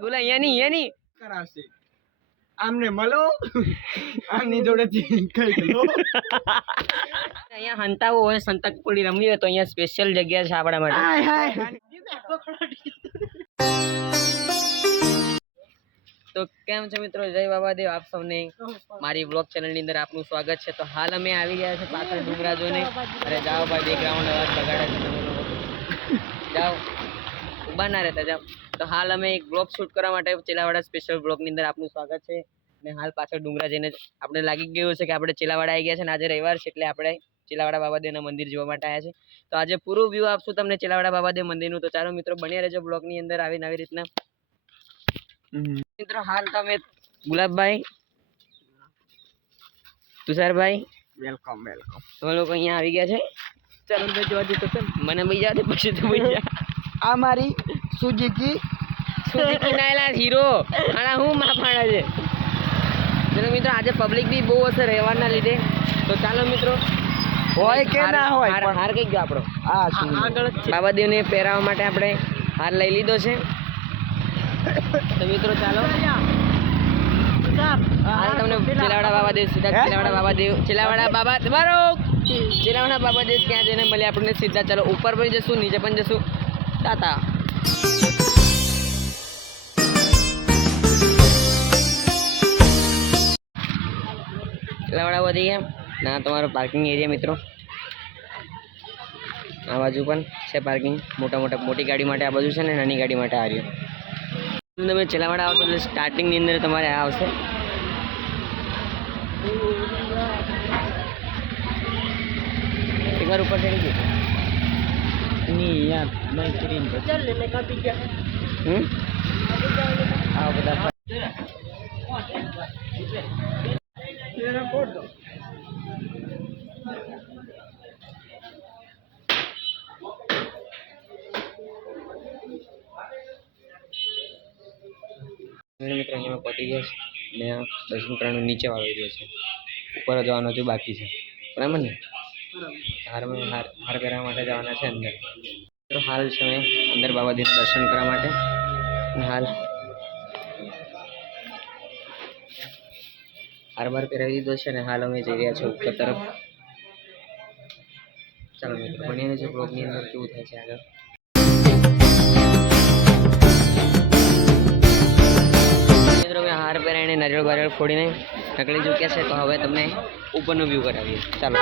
ગુલા અહીંયા નહીં અહીંયા નહીં. કરાશે. આમને મળો. આમની જોડેથી કઈ લો. અહીંયા હંતાવો હોય સંતકપુરી રમવી હોય તો અહીંયા સ્પેશિયલ જગ્યા છે આપણા માટે. હાય હાય. તો કેમ છે મિત્રો? જય બાબાદેવ આપ સૌને. મારી બ્લોગ ચેનલની અંદર આપનું સ્વાગત છે. તો હાલ અમે આવી ગયા છે પાછળ ડુંગરા જોઈને. અરે જાઓ ભાઈ બેકગ્રાઉન્ડ અવાજ બગાડે છે. જાઓ. ઊભા ના રહેતા જાઓ. તો હાલ અમે એક બ્લોગ શૂટ કરવા માટે ચેલાવાડા સ્પેશિયલ બ્લોગની અંદર આપનું સ્વાગત છે. ને હાલ પાછળ ડુંગરા જઈને આપણે લાગી ગયું છે કે આપણે ચેલાવાડા આવી ગયા છે ને આજે રવિવાર છે એટલે આપણે ચેલાવાડા બાબાદેવના મંદિર જોવા માટે આવ્યા છે. તો આજે પૂરું વ્યૂ આપશું તમને ચેલાવાડા બાબાદેવ મંદિરનું. તો ચાલો મિત્રો બન્યા રહેજો બ્લોગની અંદર આવીને આવી રીતના. મિત્રો હાલ તમે ગુલાબભાઈ તુષારભાઈ વેલકમ વેલકમ તમે લોકો અહીંયા આવી ગયા છે. ચાલો જોવા દીધો તો મને જાતે પછી તો ભાઈ આ મારી સુઝુકી. સુઝુકી નાયલા હીરો આના હું માફાણા છે. ચલો મિત્રો આજે પબ્લિક બી બહુ હશે રહેવાના લીધે. તો ચાલો મિત્રો. હોય કે ના હોય હાર પણ હાર કઈ ગયો આપણો? આ શું બાબાદેવને પહેરાવવા માટે આપણે હાર લઈ લીધો છે. તો મિત્રો ચાલો. હાલ તમને ચિલાવાડા બાબાદેવ સીધા ચિલાવાડા ચેલાવાડા બાબાદેવ ચિલાવાડા બાબા તમારો ચિલાવાડા બાબાદેવ ત્યાં જઈને મળીએ આપણને સીધા. ચાલો ઉપર પણ જશું નીચે પણ જશું. તાતા વધી ગયા ના, તમારો પાર્કિંગ એરિયા મિત્રો. આ બાજુ પણ છે પાર્કિંગ મોટા મોટા, મોટી ગાડી માટે આ બાજુ છે ને નાની ગાડી માટે આ રહ્યું. તમે ચલાવાડા આવશો એટલે સ્ટાર્ટિંગની અંદર તમારે આ આવશે. એકવાર ઉપર ચડી ગયું. ની યાર નહીં કરીને હમ આ બધા મેરે મિત્રો અહીંયા પતી ગયા છે ને દર્શન કરવાનું નીચે વાળો એરિયો છે ઉપર જવાનો હજુ બાકી છે બરાબર ને હારમાં હાર હાર પહેરવા માટે જવાના છે અંદર. તો હાલ છે મેં અંદર બાબાજીના દર્શન કરવા માટે. હાલ હાર બાર પહેરાવી દીધો છે અને હાલ અમે જઈ રહ્યા છીએ ઉપર તરફ. ચાલો મિત્રો બનીને છે બ્લોગની અંદર. કેવું થાય છે આગળ? હાર પહેરાઈને નારિયેળ બારિયેળ ફોડીને નકળી ચૂક્યા છે. તો હવે તમને ઉપરનો વ્યૂ કરાવીએ. ચાલો.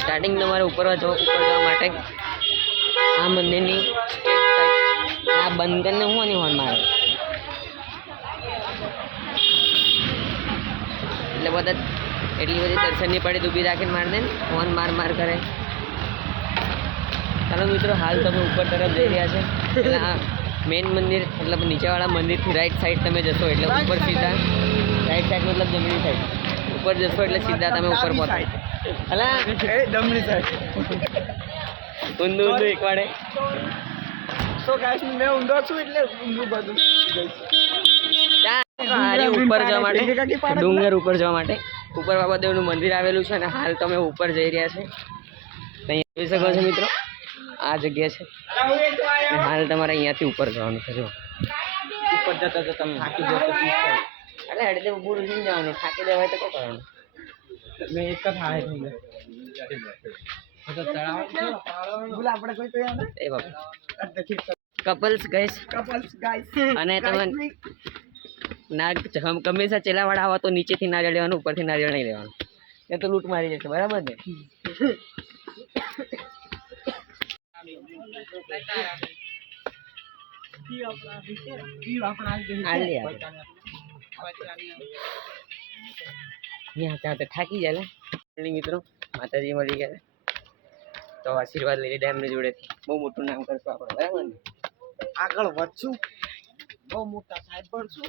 સ્ટાર્ટિંગ તમારે ઉપર જવા ઉપર જવા માટે આ મંદિરની આ બંધ કરીને હું નહીં હોર્ન મારે? એટલે બધા એટલી બધી દર્શનની પડી ડૂબી રાખીને માર દે ને હોર્ન માર માર કરે. ચાલો મિત્રો, હાલ તમે ઉપર તરફ જઈ રહ્યા છે. એટલે આ મેઇન મંદિર, મતલબ નીચેવાળા મંદિરથી રાઈટ સાઈડ તમે જશો એટલે ઉપર સીધા. રાઈટ સાઈડ મતલબ જમણી સાઈડ ઉપર જશો એટલે સીધા તમે ઉપર પહોંચો. અલા. એ દમણી સાઈડ ઊંધું ઊંધું એકવાડે. સો ગાઈસ મેં ઊંધો છું એટલે ઊંધું બધું હારી ઉપર જવા માટે. ડુંગર ઉપર જવા માટે. ઉપર બાબાદેવનું મંદિર આવેલું છે અને હાલ તમે ઉપર જઈ રહ્યા છે. અહીંયા જોઈ શકો છો મિત્રો આ જગ્યા છે. હાલ તમારે અહીંયાથી ઉપર જવાનું છે જો ઉપર જતા તો તમે થાકી જશો એટલે હેડે તો પૂરું નહીં જવાનું. થાકી દેવાય તો શું કરવાનું? મેં એક જ હાય થઈ કપલ્સ ગઈશ કપલ્સ ગાઈસ અને તમે ના હમ- હંમેશા ચેલાવાળા આવો તો નીચેથી નારિયેળ લેવાનું ઉપરથી નારિયેળ નહીં લેવાનું. એ તો લૂંટ મારી જશે બરાબર ને? આપણે. ત્યાં ત્યાં તો થાકી જાય. મિત્રો માતાજી મળી ગયા તો આશીર્વાદ લઈ લીધા એમની જોડેથી. બહુ મોટું નામ કરશું આપણે બરાબર ને? આગળ વધશું. બહુ મોટા સાહેબ ભણશું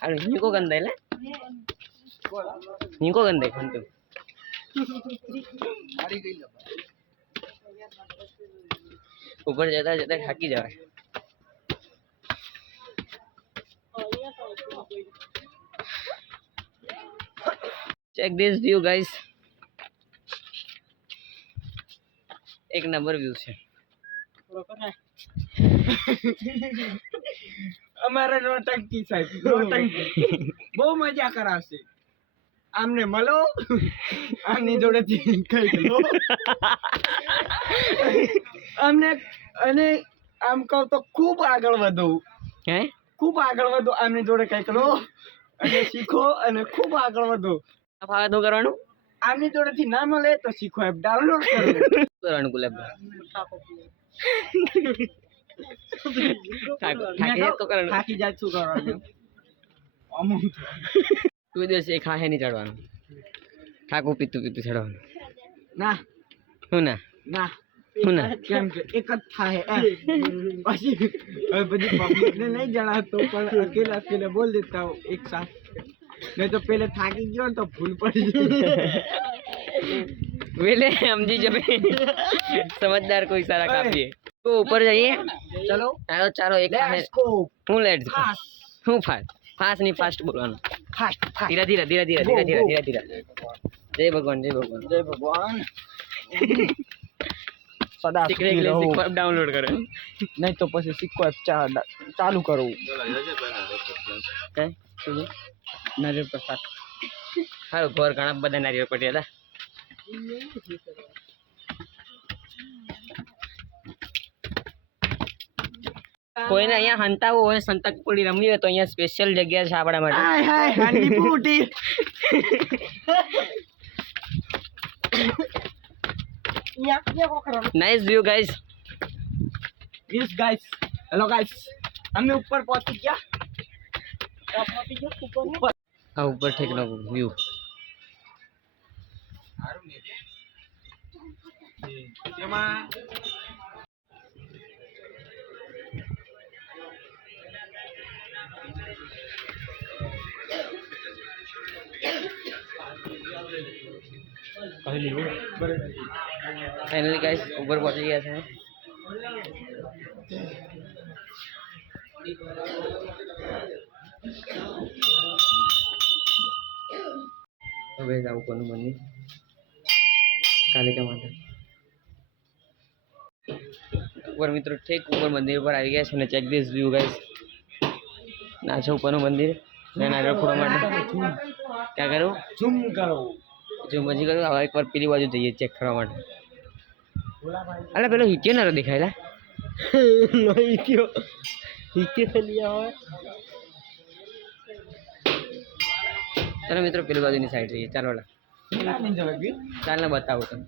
હાલો નીકો ગંદાય લે નીકો ગંદાય ગઈ લો. ઉપર જતા જતા થાકી જવાય. ચેક ધીસ વ્યૂ ગાઈસ એક નંબર વ્યૂ છે. અમારે નોટંકી સાહેબ નોટંકી બહુ મજા કરાવશે. આમને મળો. આમની જોડે કઈ લો. અમને અને આમ કહું તો ખૂબ આગળ વધો. હે? ખૂબ આગળ વધો આમની જોડે કંઈક લો. અને શીખો અને ખૂબ આગળ વધો. તો કરવાનું? આમની જોડેથી ના મળે તો શીખો એપ ડાઉનલોડ કરો કરવાનું ગુલાબ? થાકી તો જાય શું કરવાનું? અમુક કોઈ દિવસ એ ખાહે નહીં ચડવાનું. ઠાકુ પીતું પીતું ચડવાનું. ના. હું ના? ના. ના? કેમ કે એક જ થાય પછી બધી પબ્લિક ને નહીં જણાતો પણ અકેલા અકેલા બોલ દેતા એક સાથ. નહીં તો પેલે થાકી ગયો ને તો ભૂલ પડી જાય વેલે સમજી જમે. સમજદાર કોઈ સારા કાપીએ. તો ઉપર જઈએ. ચલો. ચાલો ચાલો એક હું લેટ હું ફાસ્ટ ફાસ્ટ નહીં ફાસ્ટ બોલવાનું. ફાસ્ટ ધીરે ધીરે ધીરે ધીરે ધીરે ધીરે ધીરે ધીરે. જય ભગવાન જય ભગવાન. જય ભગવાન. સદા. ડાઉનલોડ કરે. નહીં તો પછી ચા- ચાલુ કરવું હે શું છે? નજર પ્રસાદ. હારું ઘર ઘણા બધા નારિયેળ પડ્યા હતા કોઈને અહીંયા હંતાવું હોય સંતક પૂરી રમવી હોય તો અહીંયા સ્પેશિયલ જગ્યા છે આપણા માટે. હાય હાય હાંડી ફૂટી nice view guys yes guys hello guys અમે ઉપર પહોંચી ગયા. તો પહોંચી ગયા ઉપર. ઉપર. આ ऊपर ઠેકનો વ્યૂ व्यू। फाइनली गाइस ऊपर पहुँच गया था હવે જાવ કોનું મંદિર કાલિકા માતા. ઉપર મિત્રો ઠેક ઉપર મંદિર પર આવી ગયા છે અને ચેક ધીસ વ્યૂ ગાઈસ ના છે ઉપરનું મંદિર. ને નારિયેળ ફોડવા માટે. ક્યાં કરું? ઝૂમ કરો જો મજી કરું હવે એકવાર પેલી બાજુ જઈએ ચેક કરવા માટે. અરે પેલો હિત્યો નરો દેખાયેલા નહીં થયો નીચે થયા ચાલો મિત્રો પેલી બાજુની સાઈડ જઈએ. ચાલો ચાલ ને બતાવું તમે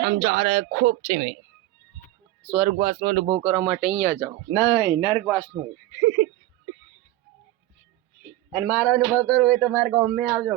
સમજા અરે ખૂબ છે મેં સ્વર્ગવાસનો અનુભવ કરવા માટે અહીંયા જાઓ. નહીં નર્ગવાસનો અને મારો અનુભવ કરવો હોય તો મારે ગામે આવજો.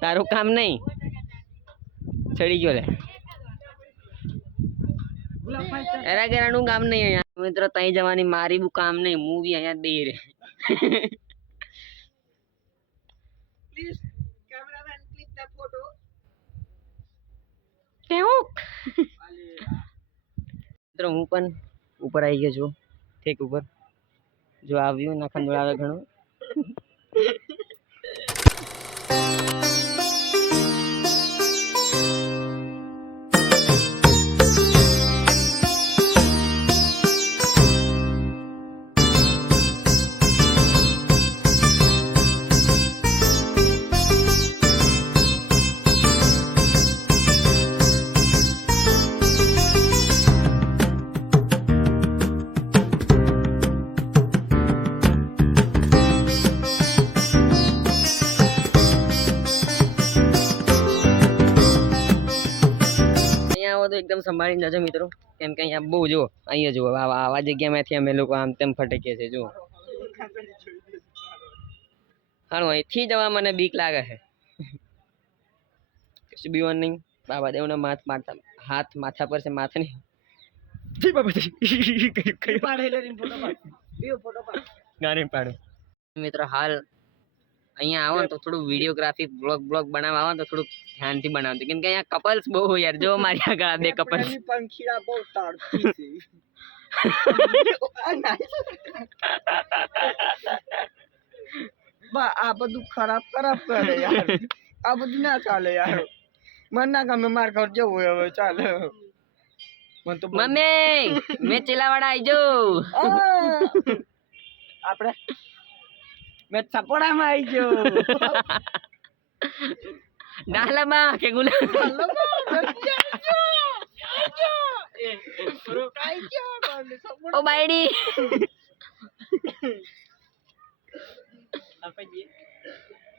તારું કામ નહીં. ચડી ગયો લે. એરા ગેરાનું કામ નહીં અહીંયા. મિત્રો ત્યાં જવાની મારી બુ કામ નહીં. હું બી અહીંયા દઈ રે મિત્રો હું પણ ઉપર આવી ગયો છું. ઠીક ઉપર. જો આવ્યું ના ખંડોળ આવે ઘણું. આવો તો એકદમ સંભાળીને જજો મિત્રો. કેમ કે અહીંયા બહુ જુઓ અહીંયા જુઓ આવા આવા જગ્યામાંથી અમે લોકો આમ તેમ ફટકીએ છીએ જુઓ. હાલો અહીંથી જવા મને બીક લાગે છે. કશું બીવાનું નહીં. બાબા દેવને માથ માથા હાથ માથા પર છે માથ નહીં. જી બાબા જી. કયું- કયું? પાડેલો ફોટો પાડ. ફોટો પાડ. ગાડી પાડું. મિત્રો હાલ અહીંયા આવો ને તો થોડું વિડીયોગ્રાફી બ્લોગ બ્લોગ બનાવવા આવો તો થોડું ધ્યાનથી બનાવજો. કેમ કે અહીંયા કપલ્સ બહુ યાર. જો મારી આગળ આ બે કપલ્સ પંખીડા બહુ તાડતી છે. બા આ બધું ખરાબ ખરાબ કરે યાર. આ બધું ના ચાલે યાર. મને ના ગમે માર ઘર જવું હવે ચાલે. મને તો મમ્મી મેં ચીલાવાડા આવી જો આ! આપણે મેં સકોડામાં આવી ગયો. ડાલામાં કે ગુલા ઓ બાયડી.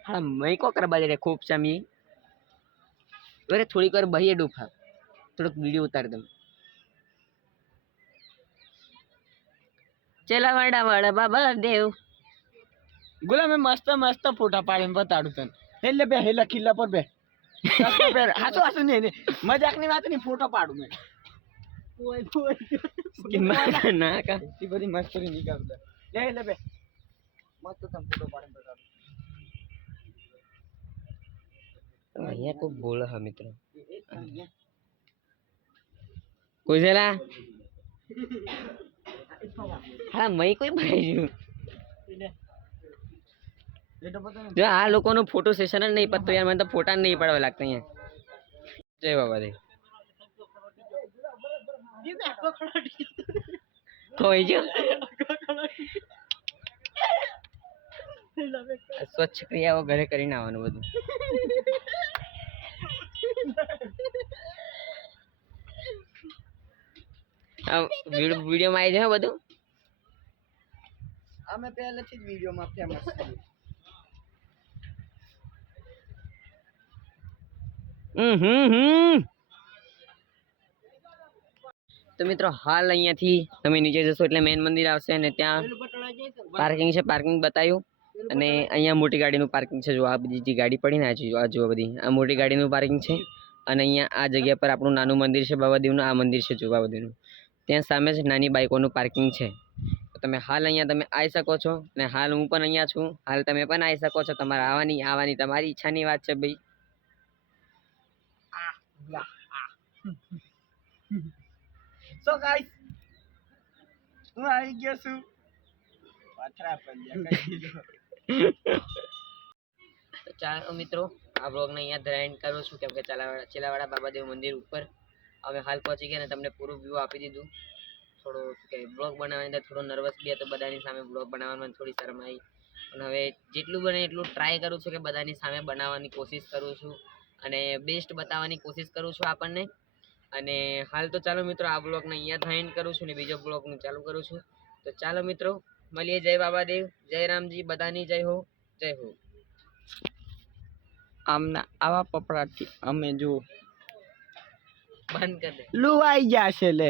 હા મેં કો કરવા દે ખૂબ સમી. અરે થોડીક વાર બહીએ ડૂફા. થોડોક વીડિયો ઉતાર દઉં. ચેલાવાડા વાળા બાબા દેવ. ગુલામ મેં મસ્ત મસ્ત ફોટા પાડીને બતાડું તને. એટલે બે હેલા ખિલ્લા પર બે. હાચું હાચું નહીં મજાક મજાકની વાત નહીં ફોટો પાડું મેં. ના કા? એ બધી લે એટલે બે. મસ્ત તને ફોટો પાડીને બતાડું. અહીંયા કોઈ બોલે હા મિત્રો. કોઈ છેલા હા મય કોઈ બતાવ જો આ લોકોનું ફોટો સેશન જ નહીં પતતું યાર મને તો ફોટા નહીં પડવા લાગતા અહીંયા. જય બાબા દેવ કોઈ જો સ્વચ્છ ક્રિયાઓ ઘરે કરીને આવવાનું બધું. વિડીયોમાં આવી જાય બધું? અમે પહેલેથી જ વિડીયોમાં ફેમસ છીએ હમ હમ હમ તો મિત્રો, હાલ અહીંયાથી તમે નીચે જશો એટલે મેન મંદિર આવશે અને ત્યાં પાર્કિંગ છે પાર્કિંગ બતાવ્યું અને અહીંયા મોટી ગાડીનું પાર્કિંગ છે, જો આ બધી જે ગાડી પડી ને આ આ જુઓ બધી. આ મોટી ગાડીનું પાર્કિંગ છે અને અહીંયા આ જગ્યા પર આપણું નાનું મંદિર છે બાબાદેવનું આ મંદિર છે, જો ત્યાં સામે જ નાની બાઇકોનું પાર્કિંગ છે. તમે હાલ અહીંયા તમે આવી શકો છો. અને હાલ હું પણ અહીંયા છું. હાલ તમે પણ આવી શકો છો. તમારે આવવાની આવવાની તમારી ઈચ્છાની વાત છે, ભાઈ. સો ગાઈસ હું આવી ગયો છું. પાથરા તો ચાલો મિત્રો આ બ્લોગને અહીંયા ધરા કરું છું. કેમ કે ચલાવાડા ચેલાવાડા બાબાદેવ મંદિર ઉપર અમે હાલ પહોંચી ગયા ને તમને પૂરું વ્યૂ આપી દીધું. થોડો કે બ્લોગ બનાવવાની અંદર થોડો નર્વસ બી હતો બધાની સામે બ્લોગ બનાવવામાં થોડી શરમ આવી અને હવે જેટલું બને એટલું ટ્રાય કરું છું કે બધાની સામે બનાવવાની કોશિશ કરું છું. અને બેસ્ટ બતાવવાની કોશિશ કરું છું આપણને. અને હાલ તો ચાલો મિત્રો આ બ્લોગને અહીંયા ધરા કરું છું ને બીજો બ્લોગ હું ચાલુ કરું છું. તો ચાલો મિત્રો મળીએ. જય બાબાદેવ. જય રામજી. બધાની જય હો. જય હો. આમના આવા પપડાથી અમે જો બંધ કરી દે. લુવાઈ ગયા છે લે.